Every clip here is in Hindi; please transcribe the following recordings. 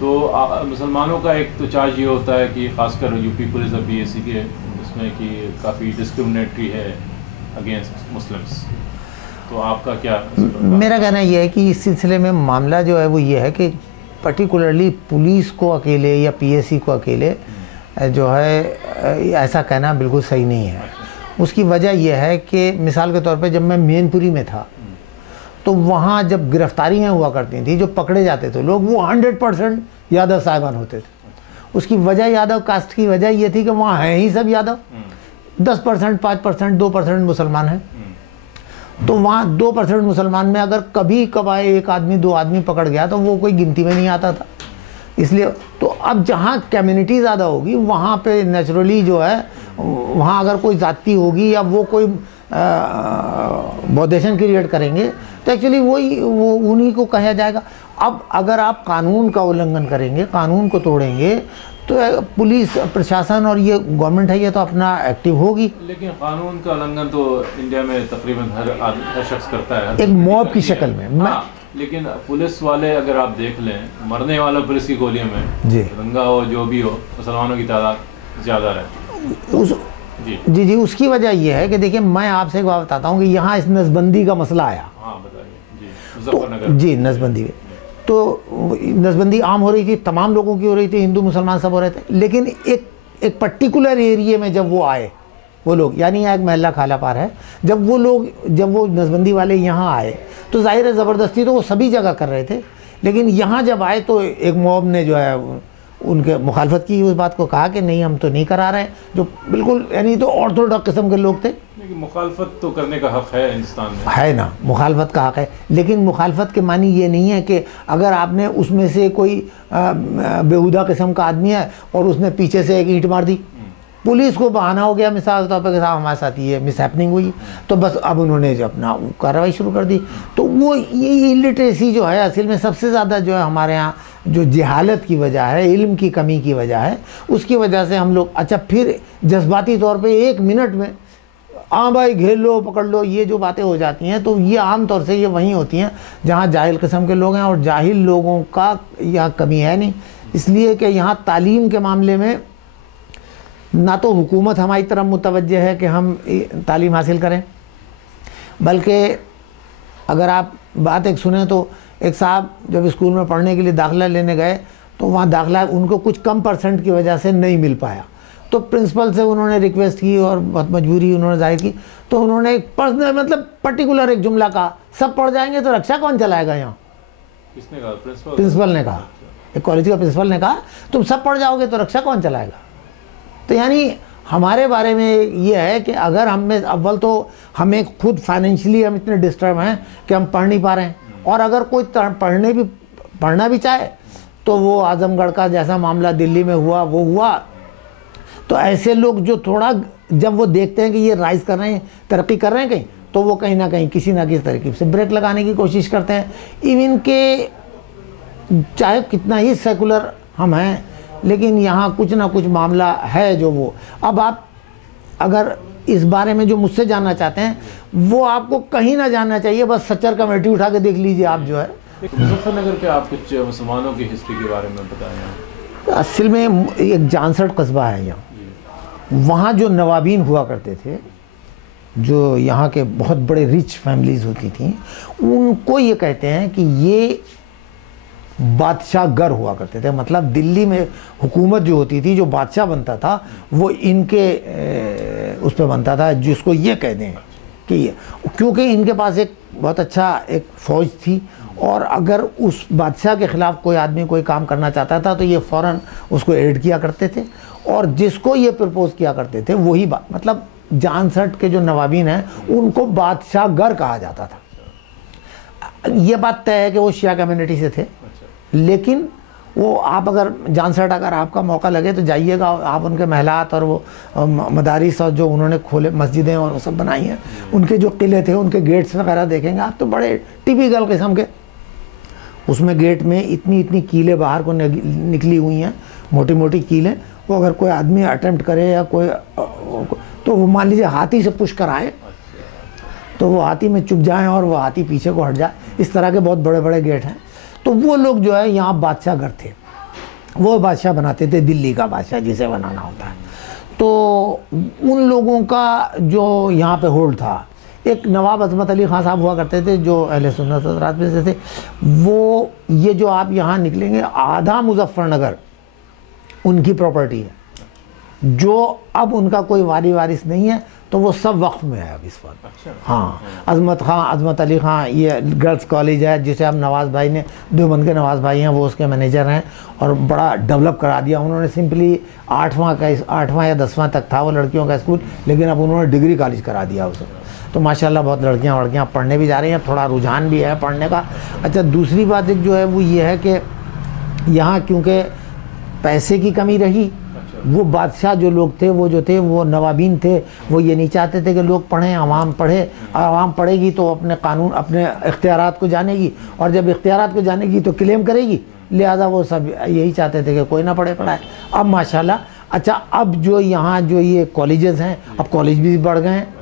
तो मुसलमानों का एक तो चार्ज ये होता है कि ख़ासकर यूपी पुलिस और पीएसी के उसमें कि काफ़ी डिस्क्रिमिनेटरी है अगेंस्ट मुस्लिम्स। तो आपका क्या? मेरा कहना यह है कि इस सिलसिले में मामला जो है वो ये है कि पर्टिकुलरली पुलिस को अकेले या पीएसी को अकेले जो है ऐसा कहना बिल्कुल सही नहीं है। उसकी वजह यह है कि मिसाल के तौर पे जब मैं मैनपुरी में था तो वहाँ जब गिरफ्तारियाँ हुआ करती थी, जो पकड़े जाते थे लोग, वो 100% यादव साहिबान होते थे। उसकी वजह यादव कास्ट की वजह ये थी कि वहाँ हैं ही सब यादव, 10%, 5%, 2% मुसलमान हैं। तो वहाँ 2% मुसलमान में अगर कभी कभार एक आदमी 2 आदमी पकड़ गया तो वो कोई गिनती में नहीं आता था। इसलिए तो अब जहाँ कम्युनिटी ज़्यादा होगी वहाँ पे नेचुरली जो है वहाँ अगर कोई जाति होगी या वो कोई बॉडेशन क्रिएट करेंगे तो एक्चुअली वो उन्हीं को कहा जाएगा। अब अगर आप कानून का उल्लंघन करेंगे, कानून को तोड़ेंगे, तो पुलिस प्रशासन और ये गवर्नमेंट है ये तो अपना एक्टिव होगी। लेकिन कानून का उल्लंघन तो इंडिया में तकरीबन हर शख्स करता है, एक मॉब की शक्ल में। हाँ, लेकिन पुलिस वाले अगर आप देख लें, मरने वाला पुलिस की गोलियों में जी दंगा हो जो भी हो, मुसलमानों की तादाद ज़्यादा रहती है। जी, उसकी वजह यह है कि देखिए मैं आपसे एक बात बताता हूँ कि यहाँ इस नसबंदी का मसला आया। हाँ बताइए जी। जी नसबंदी, तो नसबंदी आम हो रही थी, तमाम लोगों की हो रही थी, हिंदू मुसलमान सब हो रहे थे। लेकिन एक पर्टिकुलर एरिया में जब वो आए वो लोग, यानी यहाँ एक महल्ला खाला पार है, जब वो नसबंदी वाले यहाँ आए तो जाहिर है ज़बरदस्ती तो वो सभी जगह कर रहे थे, लेकिन यहाँ जब आए तो एक मॉब ने जो है उनके मुखालफत की, उस बात को कहा कि नहीं हम तो नहीं करा रहे हैं, जो बिल्कुल यानी तो ऑर्थोडॉक्स किस्म के लोग थे। मुखालफत तो करने का हक़ है हिंदुस्तान में, है ना, मुखालफत का हक़ है, लेकिन मुखालफत के मानी ये नहीं है कि अगर आपने उसमें से कोई बेहुदा किस्म का आदमी है और उसने पीछे से एक ईंट मार दी, पुलिस को बहाना हो गया मिसाल के तौर पर कि साहब हमारे साथ ये मिसहैपनिंग हुई, तो बस अब उन्होंने जो अपना कार्रवाई शुरू कर दी। तो वो ये इलिटरेसी जो है असल में सबसे ज़्यादा जो है हमारे यहाँ जो जहालत की वजह है, इल्म की कमी की वजह है, उसकी वजह से हम लोग अच्छा फिर जज्बाती तौर पे 1 मिनट में हाँ भाई घेर लो पकड़ लो, ये जो बातें हो जाती हैं तो ये आम तौर से ये वहीं होती हैं जहाँ जाहिल किस्म के लोग हैं, और जाहिल लोगों का यहाँ कमी है नहीं, इसलिए कि यहाँ तालीम के मामले में ना तो हुकूमत हमारी तरफ मुतवज्जह है कि हम तालीम हासिल करें, बल्कि अगर आप बात एक सुने तो एक साहब जब स्कूल में पढ़ने के लिए दाखिला लेने गए तो वहाँ दाखिला उनको कुछ कम % की वजह से नहीं मिल पाया, तो प्रिंसिपल से उन्होंने रिक्वेस्ट की और बहुत मजबूरी उन्होंने जाहिर की, तो उन्होंने एक पर्सनल मतलब पर्टिकुलर एक जुमला कहा, सब पढ़ जाएंगे तो रक्षा कौन चलाएगा यहाँ? किसने कहा? प्रिंसिपल ने कहा, एक कॉलेज का प्रिंसिपल ने कहा तुम सब पढ़ जाओगे तो रक्षा कौन चलाएगा? तो यानी हमारे बारे में ये है कि अगर हम में अव्वल तो हमें खुद फाइनेंशियली हम इतने डिस्टर्ब हैं कि हम पढ़ नहीं पा रहे हैं, और अगर कोई पढ़ना भी चाहे तो वो आजमगढ़ का जैसा मामला दिल्ली में हुआ वो हुआ, तो ऐसे लोग जो थोड़ा जब वो देखते हैं कि ये राइज कर रहे हैं, तरक्की कर रहे हैं कहीं, तो वो कहीं ना कहीं किसी ना किसी तरीके से ब्रेक लगाने की कोशिश करते हैं। इवन के चाहे कितना ही सेकुलर हम हैं, लेकिन यहाँ कुछ ना कुछ मामला है जो वो, अब आप अगर इस बारे में जो मुझसे जानना चाहते हैं वो आपको कहीं ना जानना चाहिए, बस सच्चर कमेटी उठा के देख लीजिए आप जो है। मुजफ्फरनगर के आप कुछ मुसलमानों की हिस्ट्री के बारे में बताएं। असल में एक जानसठ कस्बा है यहाँ, वहाँ जो नवाबीन हुआ करते थे, जो यहाँ के बहुत बड़े रिच फैमिलीज होती थी, उनको ये कहते हैं कि ये बादशाह गर हुआ करते थे, मतलब दिल्ली में हुकूमत जो होती थी, जो बादशाह बनता था वो इनके उस पर बनता था, जिसको ये कह दें कि क्योंकि इनके पास एक बहुत अच्छा एक फ़ौज थी, और अगर उस बादशाह के ख़िलाफ़ कोई आदमी कोई काम करना चाहता था तो ये फ़ौरन उसको एड किया करते थे, और जिसको ये प्रपोज़ किया करते थे वही बात, मतलब जानसठ के जो नवाबीन हैं उनको बादशाह गर कहा जाता था। ये बात तय है कि वो शिया कम्युनिटी से थे, लेकिन वो आप अगर जानसठ अगर आपका मौका लगे तो जाइएगा, आप उनके महलात और वो मदारिस और जो उन्होंने खोले मस्जिदें और वो सब बनाई हैं, उनके जो किले थे उनके गेट्स वगैरह देखेंगे आप तो बड़े टिपिकल किस्म के, उसमें गेट में इतनी इतनी कीलें बाहर को निकली हुई हैं, मोटी मोटी कीलें, वो अगर कोई आदमी अटेम्प्ट करे या कोई तो वो मान लीजिए हाथी से पुश कराए तो वो हाथी में चुप जाएँ और वो हाथी पीछे को हट जाए, इस तरह के बहुत बड़े बड़े गेट हैं। तो वो लोग जो है यहाँ बादशाह घर थे, वो बादशाह बनाते थे, दिल्ली का बादशाह जिसे बनाना होता है। तो उन लोगों का जो यहाँ पे होल्ड था, एक नवाब अजमत अली खान साहब हुआ करते थे जो अहले सुन्नत हज़रात में से थे। वो ये जो आप यहाँ निकलेंगे, आधा मुजफ्फरनगर उनकी प्रॉपर्टी है, जो अब उनका कोई वारिस नहीं है, तो वो सब वक्फ में है अब इस वक्त। अच्छा। हाँ, अजमत अली खान, ये गर्ल्स कॉलेज है जिसे अब नवाज़ भाई ने, देवबंद के नवाज़ भाई हैं, वो उसके मैनेजर हैं और बड़ा डेवलप करा दिया उन्होंने। सिंपली 8वां या 10वां तक था वो लड़कियों का स्कूल, लेकिन अब उन्होंने डिग्री कॉलेज करा दिया उसे। तो माशाल्लाह बहुत लड़कियाँ पढ़ने भी जा रही हैं, थोड़ा रुझान भी है पढ़ने का। अच्छा, दूसरी बात एक जो है वो ये है कि यहाँ क्योंकि पैसे की कमी रही, वो बादशाह जो लोग थे, वो जो थे वो नवाबीन थे, वो ये नहीं चाहते थे कि लोग पढ़ें, आवाम पढ़े। आवाम पढ़ेगी तो अपने कानून, अपने इख्तियारात को जानेगी, और जब इख्तियारात को जानेगी तो क्लेम करेगी। लिहाजा वो सब यही चाहते थे कि कोई ना पढ़े पढ़ाए। अब माशाल्लाह, अच्छा, अब जो यहाँ जो ये कॉलेजेस हैं, अब कॉलेज भी बढ़ गए हैं।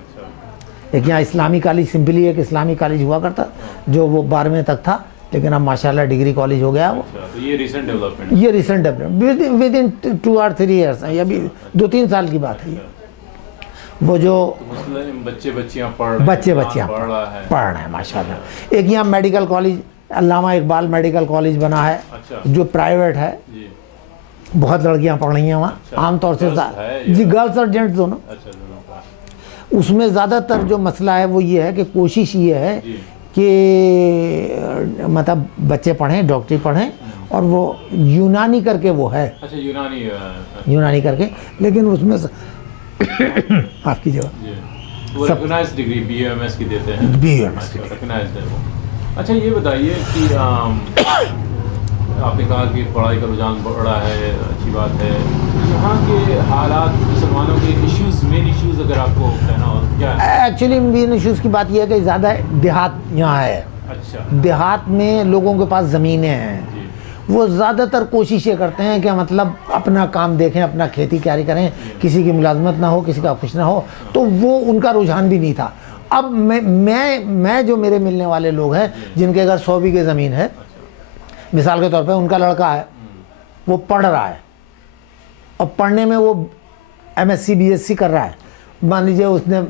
एक यहाँ इस्लामी कॉलेज, सिंपली एक इस्लामी कॉलेज हुआ करता जो वो 12वें तक था, लेकिन अब माशाल्लाह डिग्री कॉलेज हो गया वो। तो ये रिसेंट डेवलपमेंट, ये recent development with in 2 or 3 years है, अभी 2-3 साल की बात है। वो जो बच्चियाँ पढ़ रहे हैं माशाल्लाह। एक यहाँ मेडिकल कॉलेज, अल्लामा इकबाल मेडिकल कॉलेज बना है। अच्छा। जो प्राइवेट है, बहुत लड़कियाँ पढ़ रही हैं वहाँ। अच्छा। आमतौर से जी, गर्ल्स और जेंट्स दोनों। अच्छा, उसमें ज़्यादातर जो मसला है वो ये है कि कोशिश ये है कि मतलब बच्चे पढ़ें, डॉक्टरी पढ़ें, और वो यूनानी करके वो है। अच्छा, यूनानी करके, लेकिन उसमें माफ़ कीजिएगा, वो रिकॉग्नाइज्ड डिग्री BAMS की देते हैं। BAMS रिकॉग्नाइज्ड है वो। अच्छा, ये बताइए कि आपने कहा कि पढ़ाई का रुझान बढ़ा है, अच्छी बात है। यहाँ के हालात, मुसलमानों के इश्यूज, मेन इश्यूज अगर आपको कहना हो क्या है? एक्चुअली मेन इश्यूज की बात यह है कि ज़्यादा देहात यहाँ है। अच्छा। देहात में लोगों के पास ज़मीनें हैं, वो ज़्यादातर कोशिश ये करते हैं कि मतलब अपना काम देखें, अपना खेती क्यारी करें, किसी की मुलाजमत ना हो, किसी का कुछ ना हो। तो वो उनका रुझान भी नहीं था। अब मैं जो मेरे मिलने वाले लोग हैं जिनके अगर 100 बीघे ज़मीन है, मिसाल के तौर पे उनका लड़का है, वो पढ़ रहा है, और पढ़ने में वो MSc BSc कर रहा है, मान लीजिए उसने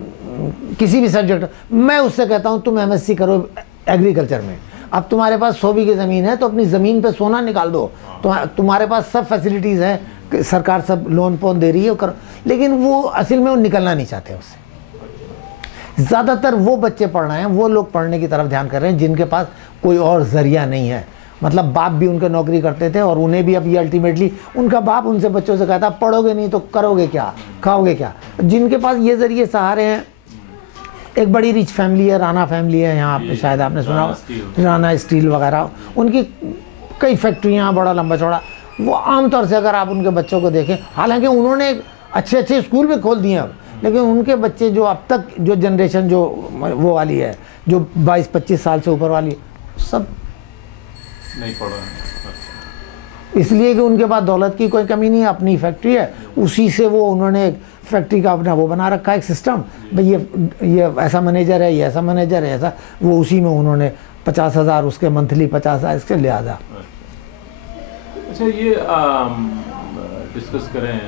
किसी भी सब्जेक्ट, मैं उससे कहता हूँ तुम MSc करो एग्रीकल्चर में। अब तुम्हारे पास 100 बीघे ज़मीन है, तो अपनी ज़मीन पे सोना निकाल दो, तो तुम्हारे पास सब फैसिलिटीज़ हैं, सरकार सब लोन पोन दे रही है, करो। लेकिन वो असल में वो निकलना नहीं चाहते उससे। ज़्यादातर वो बच्चे पढ़ रहे हैं, वो लोग पढ़ने की तरफ ध्यान कर रहे हैं जिनके पास कोई और ज़रिया नहीं है। मतलब बाप भी उनके नौकरी करते थे, और उन्हें भी अब ये अल्टीमेटली उनका बाप उनसे बच्चों से कहता पढ़ोगे नहीं तो करोगे क्या, खाओगे क्या। जिनके पास ये ज़रिए सहारे हैं, एक बड़ी रिच फैमिली है, राणा फैमिली है यहाँ पे, शायद आपने सुना, राणा स्टील वगैरह, उनकी कई फैक्ट्रियाँ, बड़ा लंबा चौड़ा। वो आमतौर से अगर आप उनके बच्चों को देखें, हालांकि उन्होंने अच्छे स्कूल भी खोल दिए अब, लेकिन उनके बच्चे जो अब तक जो जनरेशन जो वो वाली है, जो 22-25 साल से ऊपर वाली, सब नहीं पढ़ा। इसलिए कि उनके पास दौलत की कोई कमी नहीं है, अपनी फैक्ट्री है, उसी से वो उन्होंने एक फैक्ट्री का अपना वो बना रखा है, एक सिस्टम। भाई ये ऐसा मैनेजर है, ये ऐसा मैनेजर है, ऐसा, वो उसी में उन्होंने 50,000 उसके मंथली 50,000 इसके लिहाजा। अच्छा, ये डिस्कस करें,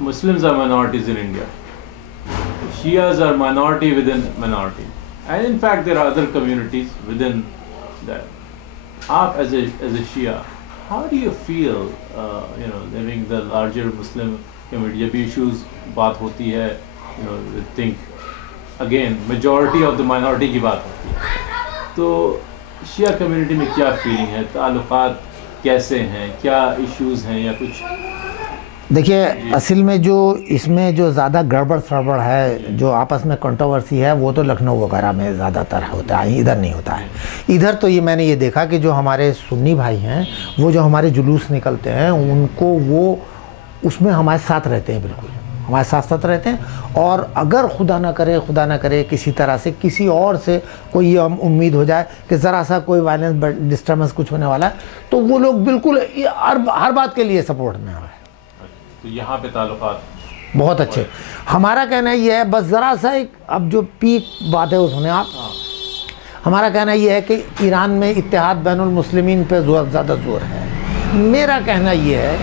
Muslims are minorities in India. Shias are minority within minority. And in fact, there are other communities within that. Aap as a Shia, how do you feel, living the larger Muslim community? जब issues बात होती है, you think again majority of the minority की बात होती है, तो Shia community में क्या feeling है, ताल्लुकात कैसे हैं, क्या issues हैं या कुछ? देखिए, असल में जो इसमें जो ज़्यादा गड़बड़ सड़बड़ है, जो आपस में कंट्रोवर्सी है, वो तो लखनऊ वगैरह में ज़्यादातर होता है, इधर नहीं होता है। इधर तो ये मैंने ये देखा कि जो हमारे सुन्नी भाई हैं, वो जो हमारे जुलूस निकलते हैं, उनको वो उसमें हमारे साथ रहते हैं, बिल्कुल हमारे साथ रहते हैं। और अगर खुदा ना करे किसी तरह से किसी और से कोई ये उम्मीद हो जाए कि ज़रा सा कोई वायलेंस डिस्टर्बेंस कुछ होने वाला है, तो वो लोग बिल्कुल हर बात के लिए सपोर्ट में है। तो यहाँ पे ताल्लुकात बहुत अच्छे। हमारा कहना ये है, बस ज़रा सा एक अब जो पीक बात है वो सुने आप। हमारा कहना ये है कि ईरान में इत्तेहाद बैनुल मुस्लिमीन पे ज़्यादा जोर है। मेरा कहना ये है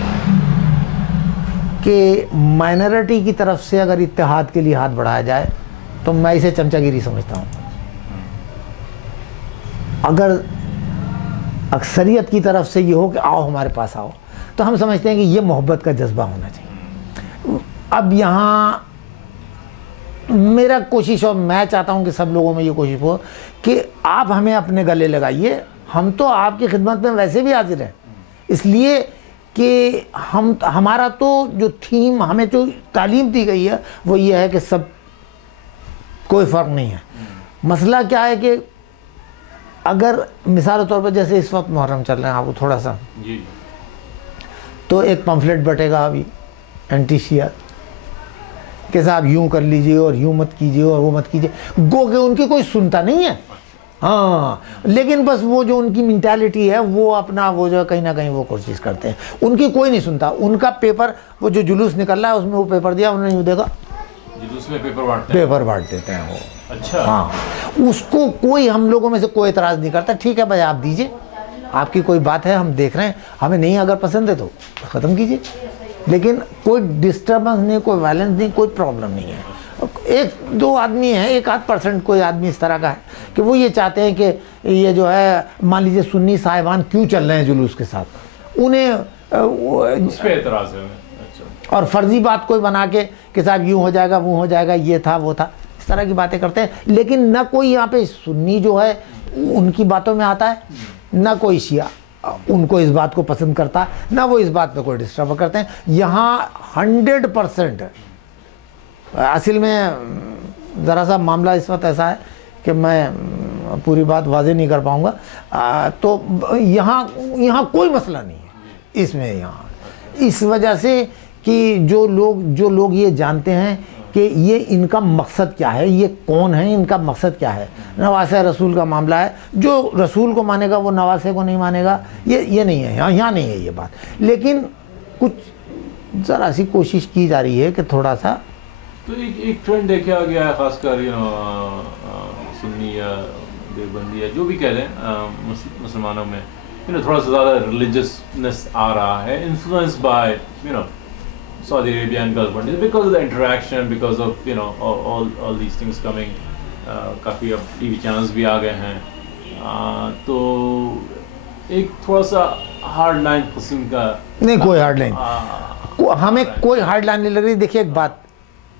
कि माइनॉरिटी की तरफ से अगर इत्तेहाद के लिए हाथ बढ़ाया जाए तो मैं इसे चमचागिरी समझता हूँ। अगर अक्सरियत की तरफ से ये हो कि आओ हमारे पास आओ, तो हम समझते हैं कि ये मोहब्बत का जज्बा होना चाहिए। अब यहाँ मेरा कोशिश, और मैं चाहता हूँ कि सब लोगों में ये कोशिश हो कि आप हमें अपने गले लगाइए, हम तो आपकी खिदमत में वैसे भी हाजिर हैं। इसलिए कि हमारा तो जो थीम, हमें जो तालीम दी गई है वो ये है कि सब, कोई फ़र्क नहीं है। मसला क्या है कि अगर मिसाल के तौर पर जैसे इस वक्त मुहर्रम चल रहे हैं, आपको थोड़ा सा जी, तो एक पम्फलेट बटेगा अभी एंटी शिया कि साहब यूँ कर लीजिए और यूँ मत कीजिए और वो मत कीजिए, गो के उनकी कोई सुनता नहीं है। हाँ, लेकिन बस वो जो उनकी मेंटालिटी है वो अपना, वो जो कहीं ना कहीं वो कोशिश करते हैं, उनकी कोई नहीं सुनता। उनका पेपर, वो जो जुलूस निकल रहा है उसमें वो पेपर दिया उन्होंने, यूँ देखा जुलूस में पेपर बांट देते हैं वो। अच्छा, हाँ, उसको कोई, हम लोगों में से कोई एतराज़ नहीं करता। ठीक है भाई, आप दीजिए, आपकी कोई बात है, हम देख रहे हैं, हमें नहीं अगर पसंद है तो ख़त्म कीजिए, लेकिन कोई डिस्टर्बेंस नहीं, कोई वायलेंस नहीं, कोई प्रॉब्लम नहीं है। एक दो आदमी हैं, 1-8% कोई आदमी इस तरह का है कि वो ये चाहते हैं कि ये जो है, मान लीजिए सुन्नी साहिबान क्यों चल रहे हैं जुलूस के साथ, उन्हें उस पे एतराज़ है। अच्छा, और फर्जी बात कोई बना के कि साहब यूँ हो जाएगा, वो हो जाएगा, ये था वो था, इस तरह की बातें करते हैं। लेकिन न कोई यहाँ पे सुन्नी जो है उनकी बातों में आता है, न कोई शिया उनको इस बात को पसंद करता, ना वो इस बात पे कोई डिस्टर्ब करते हैं। यहाँ 100% असल में ज़रा सा मामला इस वक्त ऐसा है कि मैं पूरी बात वाज़ेह नहीं कर पाऊँगा, तो यहाँ कोई मसला नहीं है इसमें। यहाँ इस वजह से कि जो लोग ये जानते हैं कि ये इनका मकसद क्या है, ये कौन है, इनका मकसद क्या है। नवासे रसूल का मामला है, जो रसूल को मानेगा वो नवासे को नहीं मानेगा, ये नहीं है, यहाँ नहीं है ये बात। लेकिन कुछ ज़रा सी कोशिश की जा रही है कि थोड़ा सा, तो एक ट्रेंड देखा गया है, खासकर सुन्नी या देवबंदी या जो भी कह लें मुसलमानों में, थोड़ा सा ज़्यादा रिलीजियसनेस आ रहा है, influence by Saudi Arabia and Gulf countries because of the interaction, because of all these things coming. काफ़ी अब टीवी चैनल्स भी आ गए हैं, तो एक थोड़ा सा हार्ड लाइन किस्म का नहीं, कोई हार्ड लाइन, हमें कोई हार्ड लाइन नहीं लग रही। देखिए एक बात,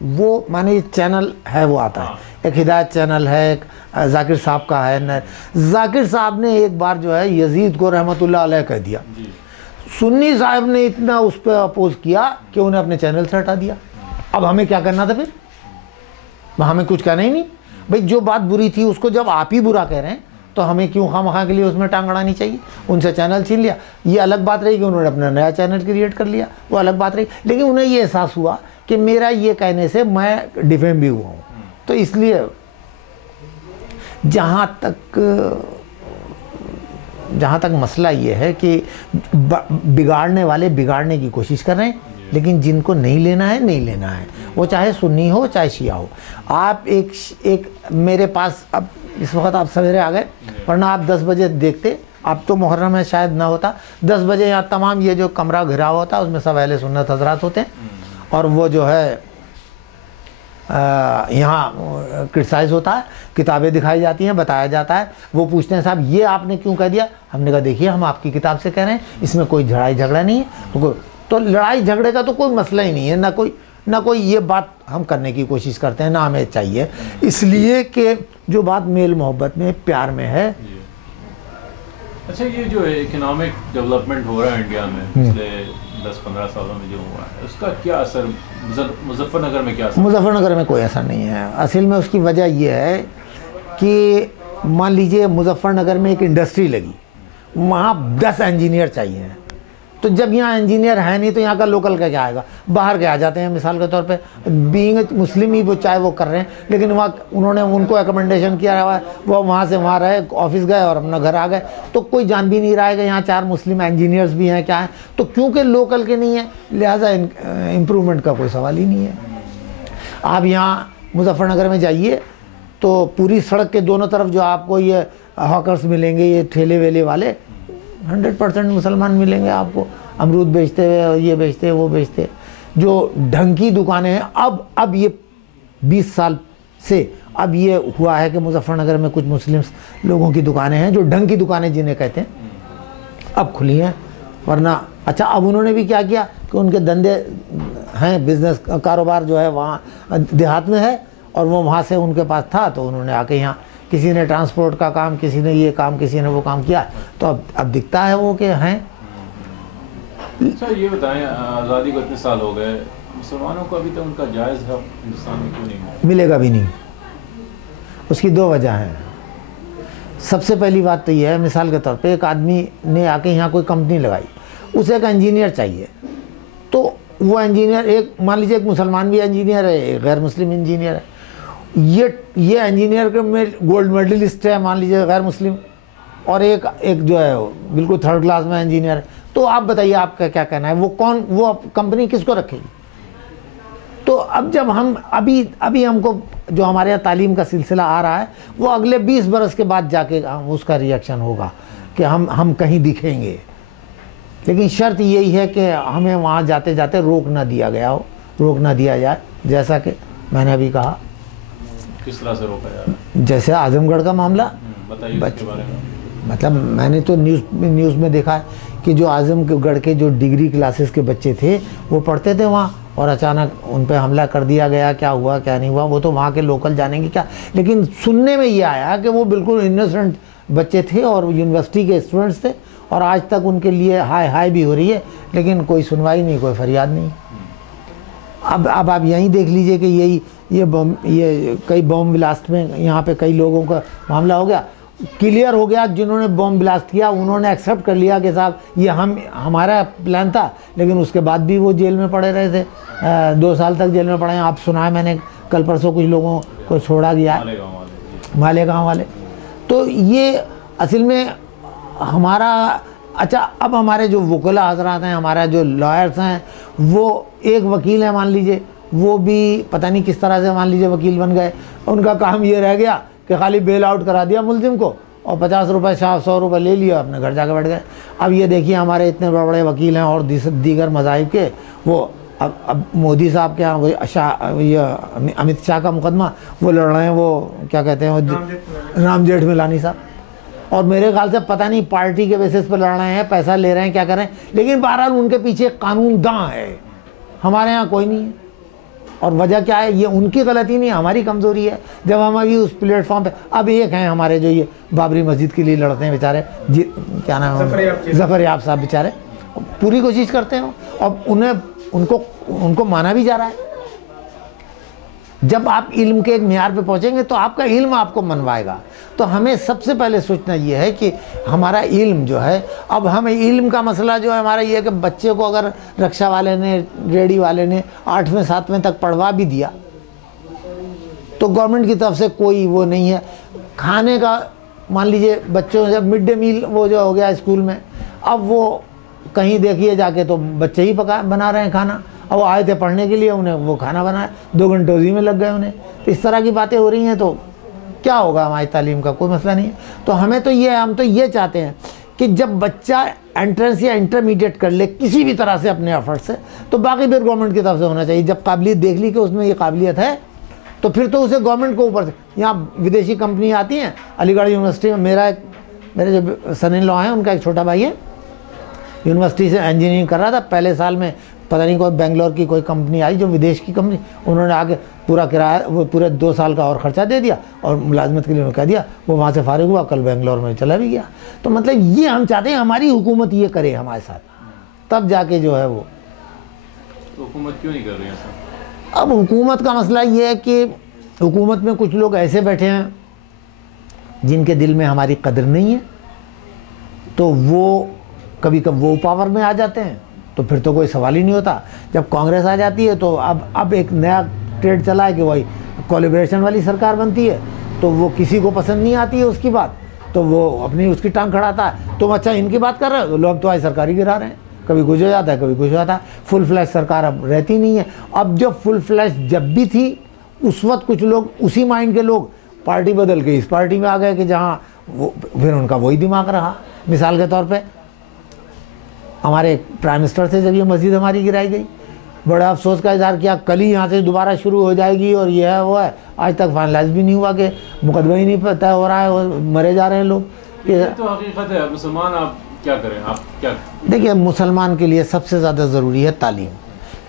वो माने चैनल है वो आता है, एक हिदायत चैनल है, एक जाकिर साहब का है। जाकिर साहब ने एक बार जो है यजीद को रहमतुल्लाह अलैह कह दिया, सुन्नी साहब ने इतना उस पर अपोज किया कि उन्हें अपने चैनल से हटा दिया। अब हमें क्या करना था फिर? हमें कुछ कहना ही नहीं भाई, जो बात बुरी थी उसको जब आप ही बुरा कह रहे हैं तो हमें क्यों खामखा के लिए उसमें टांग अड़ानी चाहिए? उनसे चैनल छीन लिया, ये अलग बात रही कि उन्होंने अपना नया चैनल क्रिएट कर लिया, वो अलग बात रही। लेकिन उन्हें ये एहसास हुआ कि मेरा ये कहने से मैं डिफेम भी हुआ हूँ, तो इसलिए जहाँ तक मसला ये है कि बिगाड़ने वाले बिगाड़ने की कोशिश कर रहे हैं, लेकिन जिनको नहीं लेना है नहीं लेना है, वो चाहे सुन्नी हो चाहे शिया हो। आप एक मेरे पास, अब इस वक्त आप सवेरे आ गए, वरना आप 10 बजे देखते, अब तो मुहर्रम है शायद ना होता, 10 बजे यहाँ तमाम ये जो कमरा घिरा होता है उसमें सब अहले सुन्नत हजरात होते हैं, और वो जो है यहाँ क्रिटिसाइज़ होता है, किताबें दिखाई जाती हैं, बताया जाता है, वो पूछते हैं साहब ये आपने क्यों कह दिया? हमने कहा देखिए हम आपकी किताब से कह रहे हैं, इसमें कोई लड़ाई झगड़ा नहीं है, तो लड़ाई झगड़े का तो कोई मसला ही नहीं है, ना कोई ये बात हम करने की कोशिश करते हैं, ना हमें चाहिए, इसलिए कि जो बात मेल मोहब्बत में प्यार में है। अच्छा, ये जो इकोनॉमिक डेवलपमेंट हो रहा है इंडिया में पिछले 10-15 सालों में जो हुआ है, उसका क्या असर मुजफ्फरनगर में, क्या असर? मुजफ्फरनगर में कोई असर नहीं है। असल में उसकी वजह यह है कि मान लीजिए मुजफ्फरनगर में एक इंडस्ट्री लगी, वहाँ 10 इंजीनियर चाहिए, तो जब यहाँ इंजीनियर है नहीं तो यहाँ का लोकल का क्या आएगा? बाहर के आ जाते हैं। मिसाल के तौर पे बीइंग मुस्लिम ही वो चाहे वो कर रहे हैं, लेकिन वहाँ उन्होंने उनको एकमेंडेशन किया हुआ है, वो वहाँ से वहाँ रहे, ऑफिस गए और अपना घर आ गए, तो कोई जान भी नहीं रहा है कि यहाँ 4 मुस्लिम इंजीनियर्स भी हैं, क्या है, तो क्योंकि लोकल के नहीं है लिहाजा इम्प्रूवमेंट का कोई सवाल ही नहीं है। आप यहाँ मुजफ्फरनगर में जाइए तो पूरी सड़क के दोनों तरफ जो आपको ये हॉकर्स मिलेंगे, ये ठेले वेले वाले 100% मुसलमान मिलेंगे आपको, अमरूद बेचते हुए, ये बेचते वो बेचते। जो ढंग की दुकानें हैं, अब ये 20 साल से अब ये हुआ है कि मुजफ्फरनगर में कुछ मुस्लिम लोगों की दुकानें हैं, जो ढंग की दुकानें जिन्हें कहते हैं, अब खुली हैं। वरना अच्छा, अब उन्होंने भी क्या किया कि उनके धंधे हैं, बिजनेस कारोबार जो है वहाँ देहात में है, और वो वहाँ से उनके पास था, तो उन्होंने आके यहाँ, किसी ने ट्रांसपोर्ट का काम, किसी ने ये काम, किसी ने वो काम किया, तो अब दिखता है वो कि हैं। सर ये बताएं, आज़ादी को इतने साल हो गए, मुसलमानों को अभी तक उनका जायज़ हक हिंदुस्तान में क्यों नहीं मिला? मिलेगा भी नहीं। उसकी 2 वजह हैं। सबसे पहली बात तो ये है, मिसाल के तौर पे एक आदमी ने आके यहाँ कोई कंपनी लगाई, उसे एक इंजीनियर चाहिए, तो वो इंजीनियर, एक मान लीजिए एक मुसलमान भी इंजीनियर है, एक गैर मुस्लिम इंजीनियर है, ये इंजीनियर के में गोल्ड मेडलिस्ट है मान लीजिए गैर मुस्लिम, और एक जो है बिल्कुल 3rd क्लास में इंजीनियर है, तो आप बताइए आपका क्या कहना है, वो कंपनी किसको रखेगी? तो अब जब हम अभी हमको जो हमारे यहाँ तालीम का सिलसिला आ रहा है, वो अगले 20 बरस के बाद जाके उसका रिएक्शन होगा कि हम कहीं दिखेंगे। लेकिन शर्त यही है कि हमें वहाँ जाते जाते रोक ना दिया जाए, जैसा कि मैंने अभी कहा। किस तरह से रोका जा रहा है? जैसे आजमगढ़ का मामला, बताइए इसके बारे में। मतलब मैंने तो न्यूज़ में देखा है कि जो आजमगढ़ के जो डिग्री क्लासेस के बच्चे थे, वो पढ़ते थे वहाँ, और अचानक उन पे हमला कर दिया गया। क्या हुआ क्या नहीं हुआ वो तो वहाँ के लोकल जानेंगे क्या, लेकिन सुनने में ये आया कि वो बिल्कुल इनोसेंट बच्चे थे और यूनिवर्सिटी के स्टूडेंट्स थे, और आज तक उनके लिए हाय भी हो रही है, लेकिन कोई सुनवाई नहीं, कोई फरियाद नहीं। अब आप यहीं देख लीजिए कि ये कई बॉम्ब ब्लास्ट में यहाँ पे कई लोगों का मामला हो गया, क्लियर हो गया, जिन्होंने बॉम्ब ब्लास्ट किया उन्होंने एक्सेप्ट कर लिया कि साहब ये हमारा प्लान था, लेकिन उसके बाद भी वो जेल में पड़े रहे थे, 2 साल तक जेल में पड़े हैं। आप सुना है मैंने कल परसों कुछ लोगों को छोड़ा गया है, मालेगांव वाले। तो ये असल में हमारा, अच्छा अब हमारे जो वकीला हजरात हैं, हमारा जो लॉयर्स हैं, वो एक वकील है मान लीजिए, वो भी पता नहीं किस तरह से मान लीजिए वकील बन गए, उनका काम ये रह गया कि खाली बेल आउट करा दिया मुलजिम को और 50 रुपये 100 रुपये ले लिया, अपने घर जाकर बैठ गए। अब ये देखिए हमारे इतने बड़े बड़े वकील हैं और दीगर मज़ाहिब के, वो अब मोदी साहब के यहाँ वो ये अमित शाह का मुकदमा वो लड़ रहे हैं, वो क्या कहते हैं, वो राम जेठमलानी साहब, और मेरे ख्याल से पता नहीं पार्टी के बेसिस पर लड़ रहे हैं, पैसा ले रहे हैं, क्या कर रहे हैं, लेकिन बहरहाल उनके पीछे कानून दां है। हमारे यहाँ कोई नहीं है, और वजह क्या है, ये उनकी गलती नहीं, हमारी कमज़ोरी है। जब हम अभी उस प्लेटफॉर्म पे, अब एक हैं हमारे जो ये बाबरी मस्जिद के लिए लड़ते हैं बेचारे, जी क्या नाम है, ज़फ़र याब साहब, बेचारे पूरी कोशिश करते हैं, और उनको माना भी जा रहा है। जब आप इल्म के एक मियार पे पहुंचेंगे तो आपका इल्म आपको मनवाएगा। तो हमें सबसे पहले सोचना ये है कि हमारा इल्म जो है, अब हमें इल्म का मसला जो है हमारा ये है कि बच्चे को अगर रक्षा वाले ने, रेडी वाले ने 8वें 7वें तक पढ़वा भी दिया तो गवर्नमेंट की तरफ से कोई वो नहीं है। खाने का मान लीजिए बच्चों जब मिड डे मील वो जो हो गया स्कूल में, अब वो कहीं देखिए जाके तो बच्चे ही बना रहे हैं खाना, अब वो आए थे पढ़ने के लिए, उन्हें वो खाना बनाया, 2 घंटे उसी में लग गए उन्हें। तो इस तरह की बातें हो रही हैं, तो क्या होगा हमारी तालीम का, कोई मसला नहीं है। तो हम तो ये चाहते हैं कि जब बच्चा एंट्रेंस या इंटरमीडिएट कर ले किसी भी तरह से अपने एफर्ट से, तो बाकी फिर गवर्नमेंट की तरफ से होना चाहिए। जब काबिलियत देख ली कि उसमें ये काबिलियत है, तो फिर तो उसे गवर्नमेंट को ऊपर से, यहाँ विदेशी कंपनी आती हैं, अलीगढ़ यूनिवर्सिटी में मेरे जो सन इन लॉ हैं उनका एक छोटा भाई है, यूनिवर्सिटी से इंजीनियरिंग कर रहा था, पहले साल में पता नहीं कोई बेंगलोर की कोई कंपनी आई जो विदेश की कंपनी, उन्होंने आके पूरा किराया, वो पूरे 2 साल का और ख़र्चा दे दिया और मुलाजमत के लिए उन्होंने कह दिया, वो वहाँ से फारिग हुआ, कल बेंगलोर में चला भी गया। तो मतलब ये हम चाहते हैं हमारी हुकूमत ये करे हमारे साथ, तब जाके जो है वो। हुकूमत क्यों नहीं कर रही है सर? अब हुकूमत का मसला ये है कि हुकूमत में कुछ लोग ऐसे बैठे हैं जिनके दिल में हमारी कदर नहीं है, तो वो कभी वो पावर में आ जाते हैं, तो फिर तो कोई सवाल ही नहीं होता। जब कांग्रेस आ जाती है तो अब एक नया ट्रेड चला है कि वही कोलिब्रेशन वाली सरकार बनती है, तो वो किसी को पसंद नहीं आती है उसकी बात, तो वो अपनी उसकी टांग खड़ाता है। तुम अच्छा इनकी बात कर रहे हो, तो लोग तो आज सरकारी गिरा रहे हैं, कभी कुछ हो जाता है कभी कुछ हो जाता है। फुल फ्लैश सरकार अब रहती नहीं है। अब जब फुल फ्लैश जब भी थी, उस वक्त कुछ लोग उसी माइंड के लोग पार्टी बदल के इस पार्टी में आ गए कि जहाँ वो फिर उनका वही दिमाग रहा। मिसाल के तौर पे हमारे प्राइम मिनिस्टर से जब ये मस्जिद हमारी गिराई गई, बड़ा अफसोस का इजहार किया, कल ही यहाँ से दोबारा शुरू हो जाएगी और ये है वो है, आज तक फाइनलाइज भी नहीं हुआ कि मुकदमा ही नहीं तय हो रहा है और मरे जा रहे हैं लोग। तो हकीकत है, मुसलमान आप क्या करें, आप क्या? देखिए, मुसलमान के लिए सबसे ज़्यादा ज़रूरी है तालीम,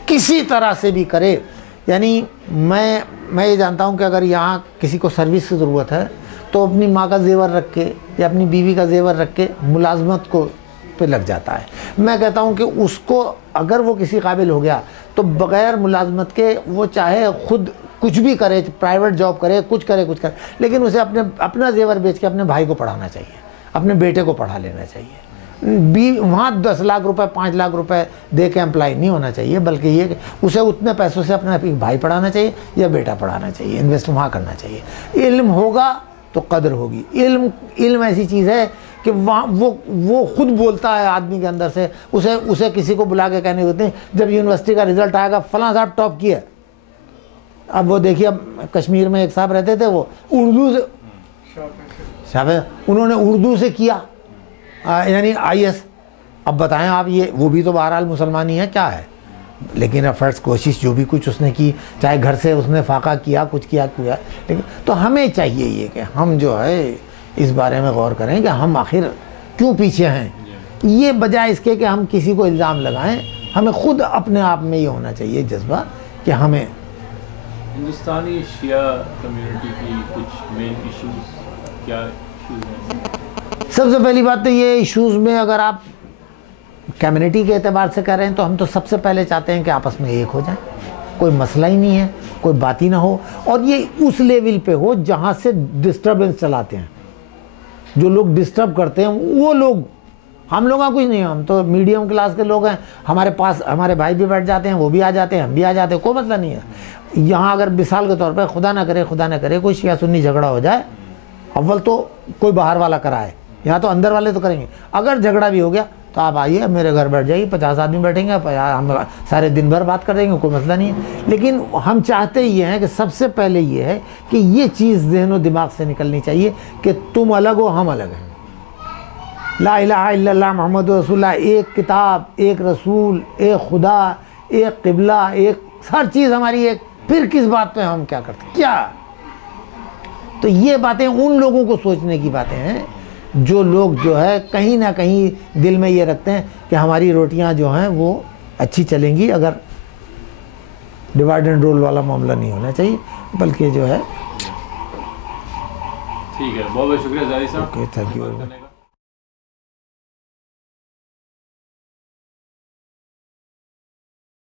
किसी तरह से भी करे। यानी मैं ये जानता हूँ कि अगर यहाँ किसी को सर्विस की ज़रूरत है तो अपनी माँ का जेवर रख के या अपनी बीवी का जेवर रख के मुलाजमत को पे लग जाता है। मैं कहता हूँ कि उसको अगर वो किसी काबिल हो गया तो बग़ैर मुलाजमत के वो चाहे खुद कुछ भी करे, प्राइवेट जॉब करे, कुछ करे, लेकिन उसे अपना जेवर बेच के अपने भाई को पढ़ाना चाहिए, अपने बेटे को पढ़ा लेना चाहिए। वहाँ 10 लाख रुपए 5 लाख रुपए दे के एम्प्लॉय नहीं होना चाहिए, बल्कि ये उसे उतने पैसों से अपना भाई पढ़ाना चाहिए या बेटा पढ़ाना चाहिए, इन्वेस्ट वहाँ करना चाहिए। इल्म होगा तो कदर होगी। इल्म ऐसी चीज़ है कि वहाँ वो खुद बोलता है आदमी के अंदर से, उसे किसी को बुला के कहने होते हैं जब यूनिवर्सिटी का रिजल्ट आएगा फलां साहब टॉप किया। अब वो देखिए, अब कश्मीर में एक साहब रहते थे, वो उर्दू से उन्होंने उर्दू से किया यानी IAS। अब बताएं आप, ये वो भी तो बहरहाल मुसलमान ही है, क्या है, लेकिन एफर्ट्स कोशिश जो भी कुछ उसने की, चाहे घर से उसने फाका किया, कुछ किया, लेकिन तो हमें चाहिए ये कि हम जो है इस बारे में गौर करें कि हम आखिर क्यों पीछे हैं। ये बजाय इसके कि हम किसी को इल्ज़ाम लगाएं, हमें खुद अपने आप में ये होना चाहिए जज्बा कि हमें हिंदुस्तानी शिया कम्युनिटी की कुछ मेन इश्यूज क्या इश्यूज हैं? सबसे पहली बात तो ये इश्यूज़ में अगर आप कम्युनिटी के एतबार से कह रहे हैं तो हम तो सबसे पहले चाहते हैं कि आपस में एक हो जाए, कोई मसला ही नहीं है, कोई बात ही ना हो, और ये उस लेवल पे हो जहाँ से डिस्टर्बेंस चलाते हैं, जो लोग डिस्टर्ब करते हैं वो लोग। हम लोग का कुछ नहीं है, हम तो मीडियम क्लास के लोग हैं, हमारे पास हमारे भाई भी बैठ जाते हैं, वो भी आ जाते हैं, हम भी आ जाते हैं, कोई मसला नहीं है। यहाँ अगर मिसाल के तौर पर खुदा ना करे कोई शिया सुन्नी झगड़ा हो जाए, अव्वल तो कोई बाहर वाला कराए, यहाँ तो अंदर वाले तो करेंगे। अगर झगड़ा भी हो गया तो आप आइए मेरे घर बैठ जाइए, 50 आदमी बैठेंगे, हम सारे दिन भर बात कर देंगे, कोई मसला नहीं है। लेकिन हम चाहते ये हैं कि सबसे पहले ये है कि ये चीज़ ज़हन व दिमाग से निकलनी चाहिए कि तुम अलग हो, हम अलग हैं। ला इलाहा इल्लल्लाह मोहम्मद रसूलुल्लाह, एक किताब, एक रसूल, एक खुदा, एक क़िबला, एक हर चीज़ हमारी एक। फिर किस बात पे हम क्या करते क्या? तो ये बातें उन लोगों को सोचने की बातें हैं जो लोग जो है कहीं ना कहीं दिल में ये रखते हैं कि हमारी रोटियां जो हैं वो अच्छी चलेंगी, अगर डिवाइड एंड रोल वाला मामला नहीं होना चाहिए, बल्कि जो है। ठीक है, बहुत बहुत शुक्रिया ज़ाहिद साहब। Okay, thank you.